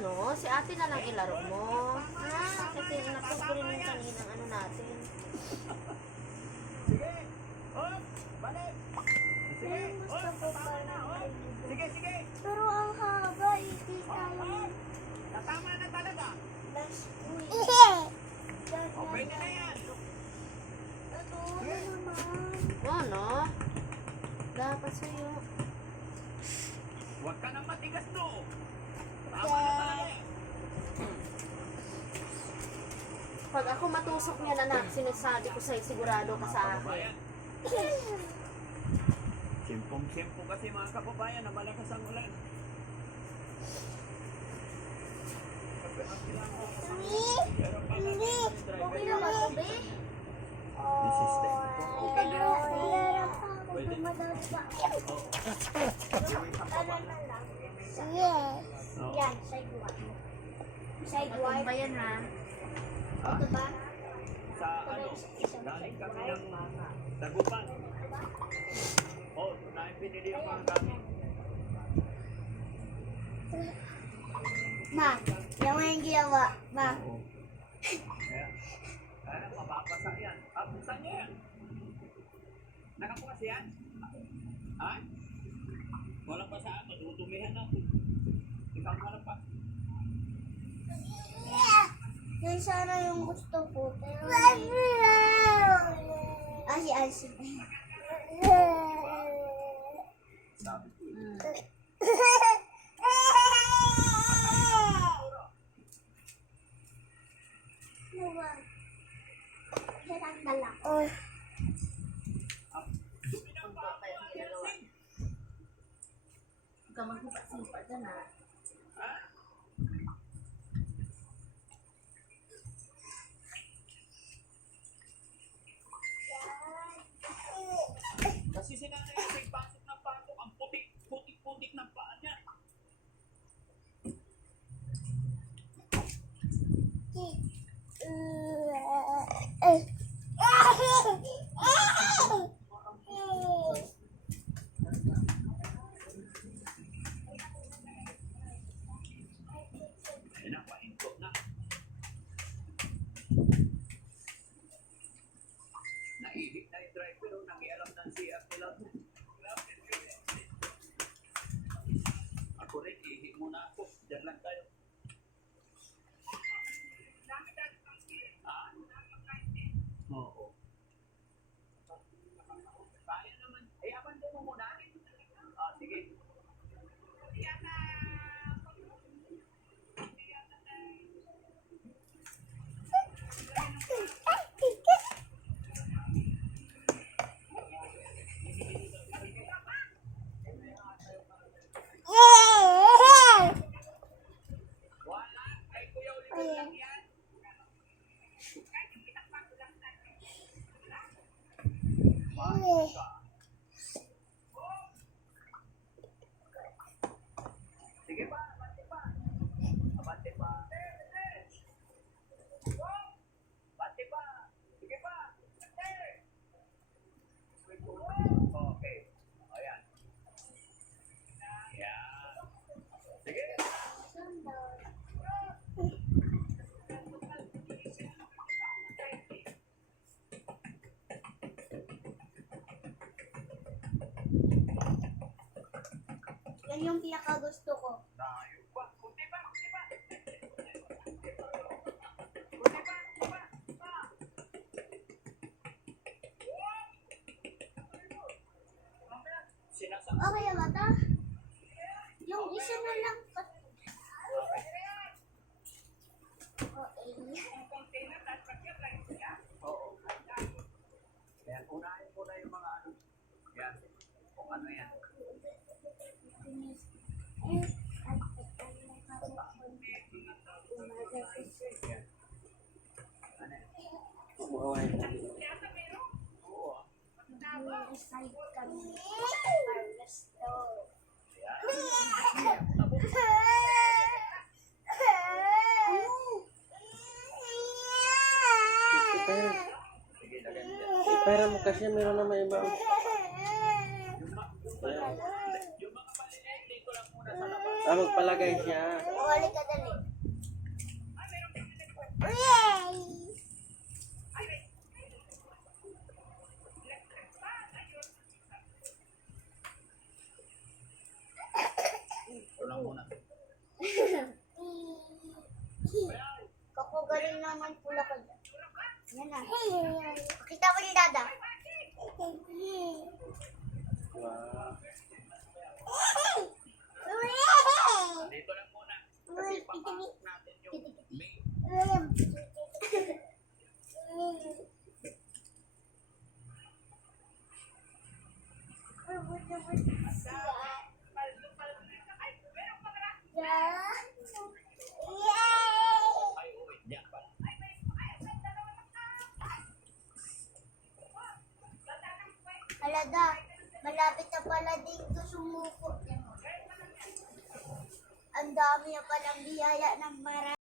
ano, si ate na lang ilaro mo. Kasi napos ko rin yung kaninang ano natin. Sige! Hop! Balik! Sige! Gusto Hop! ko Tama pa na! ng Hop! Sige, sige! Pero ang haba, hindi tayo. Hop! Natama na talaga! Last week. O, pwede na yan! Ito na naman. Oo, no? Dapat sa'yo. Huwag ka nang matigas to! Tama na talaga eh! Pag ako matusok niya na sinasabi ko sa'yo, sigurado ka sa akin. Simpong-simpong kasi mga kababayan na malakas ang ulan. Okay na ba, Toby? Okay na. Pwede. Yes. Yan, side one. Side one. Ano ba yan, ha? Ito ba? Sa ano, galing kami ng Dagupan. Oh, namin pinili yung mga gamit. Ma, yung yung ginawa. Ma. Kaya mababasa yan. Buksan niya yan. Nakabukas yan? Ha? Walang basaan, matutumihan ako. Ikaw harap pa. Yan sana yung gusto ko. Pero si Alsi. Sabi ko Huwag ka maghipa-sipa dyan, ha? kasi sinanay yung may pasok ng pasok, ang putik-putik ng paa niya. Ayun na, pahinto na. Naihik na yung driver, nakialam ng CR nila. Ako rin, ihik muna ako. Diyan lang tayo. Ah? Oo. Kaya naman. Eh, abante mo muna. Ah, sige. Wala. Ay, Kuya Oliver lang yan. Sige pa, abante pa. Abante pa. Abante pa. Sige pa. Okay. Ayan. Ayan. Sige. Yan yung pinakagusto ko. Tayo pa. Kunti pa, kunti pa. Kunti pa, kunti pa. Sinasama. Okay na ba ito? Yung isa na lang. Oo. Ayan, unahin ko na yung mga ano. Yan. Kung ano yan. Yan. Ano yan? Oo. Side kami. Parmesto. Yan. Sige, lagyan dyan. Pera mo kasi meron na may iba. Yung mga maliliit dito lang muna sa labas. Magpalagay siya. Wali ka dali. Yay! Ito lang muna. Kakugaling naman pula ko dyan. Yan na. Kita mo ni Dada. Dito lang muna. Kasi papasok natin yung main. Ay, wait. Diyan pa. Alada, malapit na pala dito sumuko. Ang dami na palang biyaya ng marami.